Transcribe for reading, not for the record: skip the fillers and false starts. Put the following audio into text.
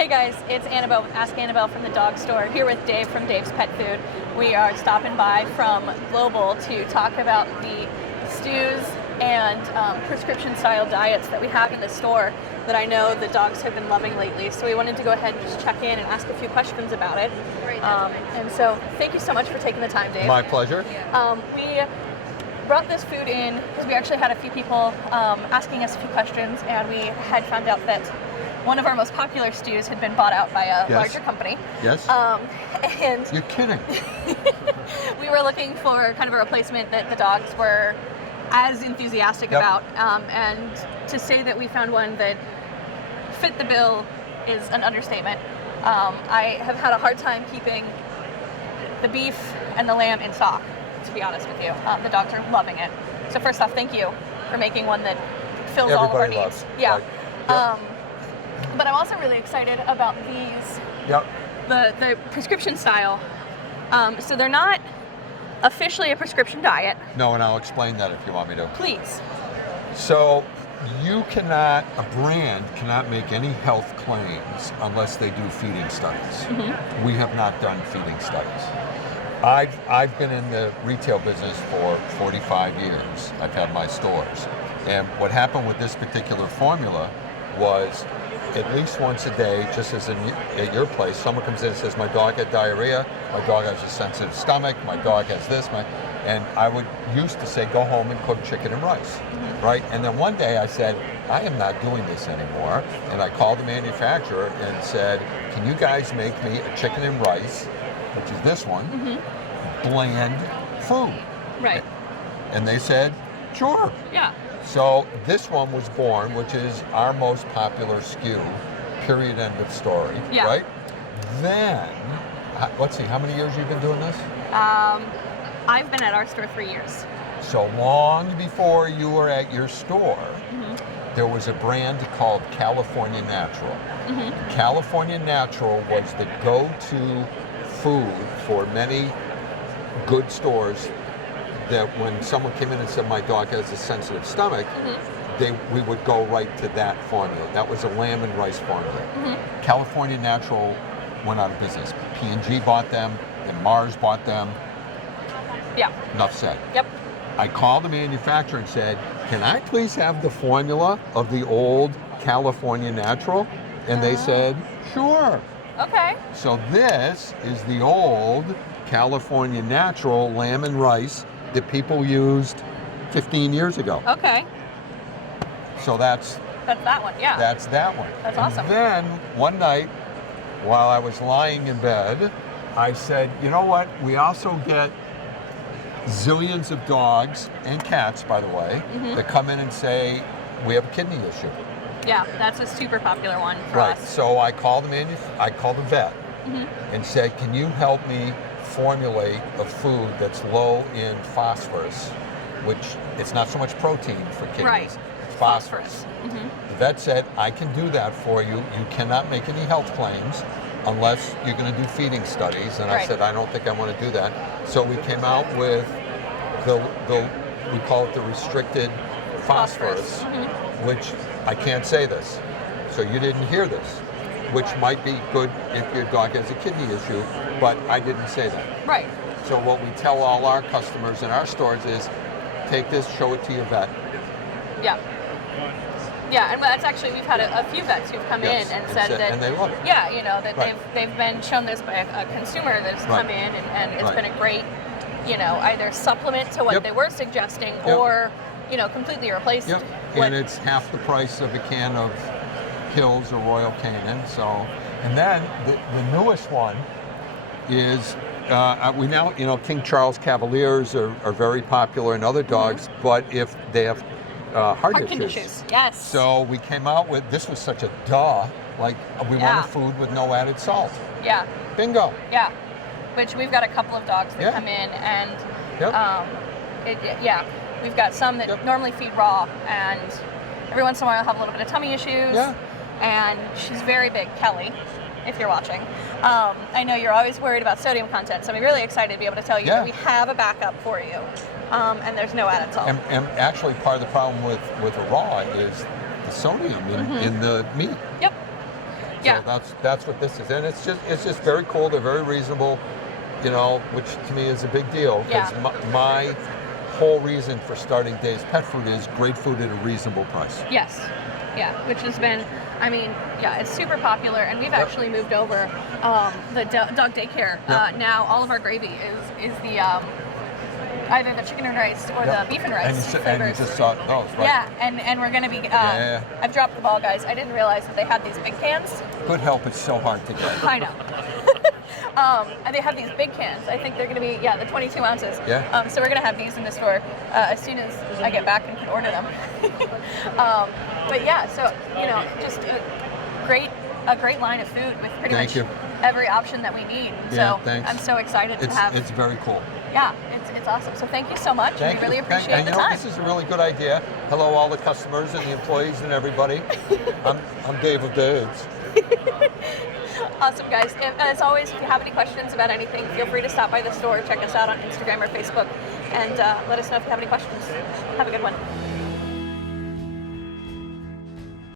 Hey guys, it's Annabelle with Ask Annabelle from the dog store, here with Dave from Dave's Pet Food. We are stopping by from Global to talk about the stews and prescription style diets that we have in the store that I know the dogs have been loving lately. So we wanted to go ahead and just check in and ask a few questions about it. And so thank you so much for taking the time, Dave. My pleasure. We brought this food in because we actually had a few people asking us a few questions, and we had found out that one of our most popular stews had been bought out by a larger company. Yes. And You're kidding. we were looking for kind of a replacement that the dogs were as enthusiastic about. And to say that we found one that fit the bill is an understatement. I have had a hard time keeping the beef and the lamb in stock, to be honest with you. The dogs are loving it. So first off, thank you for making one that fills all of our Everybody needs. loves. Yeah. Right. But I'm also really excited about these, Yep. the prescription style. So they're not officially a prescription diet. No, and I'll explain that if you want me to. Please. So a brand cannot make any health claims unless they do feeding studies. We have not done feeding studies. I've been in the retail business for 45 years. I've had my stores. And what happened with this particular formula was at least once a day, just as at your place, someone comes in and says, my dog had diarrhea, my dog has a sensitive stomach, my dog has this, and I would used to say, go home and cook chicken and rice, right? And then one day I said, I am not doing this anymore. And I called the manufacturer and said, can you guys make me a chicken and rice, which is this one, bland food? Right. And they said, sure. Yeah. So this one was born, which is our most popular SKU, period, end of story, right? Then, let's see, how many years you've been doing this? I've been at our store 3 years. So long before you were at your store, there was a brand called California Natural. California Natural was the go-to food for many good stores that when someone came in and said, my dog has a sensitive stomach, we would go right to that formula. That was a lamb and rice formula. California Natural went out of business. P&G bought them, and Mars bought them. Yeah. Enough said. Yep. I called the manufacturer and said, can I please have the formula of the old California Natural? And they said, sure. Okay. So this is the old California Natural lamb and rice that people used 15 years ago. Okay. So that's that one, yeah. That's that one. That's awesome. And then one night, while I was lying in bed, I said, you know what? We also get zillions of dogs and cats, by the way, that come in and say, we have a kidney issue. Yeah, that's a super popular one for Right. us. So I called the vet and said, can you help me formulate a food that's low in phosphorus, which it's not so much protein for kidneys, Right. it's phosphorus. The vet said, I can do that for you. You cannot make any health claims unless you're going to do feeding studies. And I said, I don't think I want to do that. So we came out with we call it the restricted phosphorus, which I can't say this, so you didn't hear this, which might be good if your dog has a kidney issue, but I didn't say that. Right. So what we tell all our customers in our stores is, take this, show it to your vet. Yeah. Yeah, and that's actually, we've had a few vets who've come in and said that, and they love it. Yeah, you know, that they've been shown this by a consumer that's come in, and it's been a great, you know, either supplement to what they were suggesting or, you know, completely replaced. And it's half the price of a can of Hills or Royal Canin. So, and then the newest one is we now, you know, King Charles Cavaliers are very popular in other dogs, but if they have heart issues. Yes. So we came out with, this was such a duh, like we want a food with no added salt. Yeah. Bingo. Yeah. Which we've got a couple of dogs that come in and we've got some that normally feed raw, and every once in a while have a little bit of tummy issues. Yeah. And she's very big, Kelly, if you're watching. I know you're always worried about sodium content, so I'm really excited to be able to tell you that we have a backup for you, and there's no added salt. And actually, part of the problem with the raw is the sodium in the meat. Yep. Yeah. So that's what this is, and it's just very cool. They're very reasonable, you know, which to me is a big deal because Yeah. my whole reason for starting Dave's Pet Food is great food at a reasonable price. Yes. Yeah, which has been, I mean, yeah, it's super popular, and we've actually moved over the dog daycare. Yep. Now all of our gravy is the either the chicken and rice or Yep. the beef and rice And you flavors. just saw those, right? Yeah, and we're gonna be. Yeah. I've dropped the ball, guys. I didn't realize that they had these big cans. Good help. It's so hard to get. I know. And they have these big cans. I think they're going to be, the 22 ounces. Yeah. So we're going to have these in the store as soon as I get back and can order them. But yeah, so, you know, just a great line of food with pretty Thank much you. every option that we need. Yeah, So thanks. I'm so excited to have. It's very cool. Yeah, it's awesome. So thank you so much. Thank we really you. appreciate and the you know, time. this is a really good idea. Hello, all the customers and the employees and everybody. I'm Dave of Dave's. Awesome, guys. As always, if you have any questions about anything, feel free to stop by the store, check us out on Instagram or Facebook, and let us know if you have any questions. Have a good one.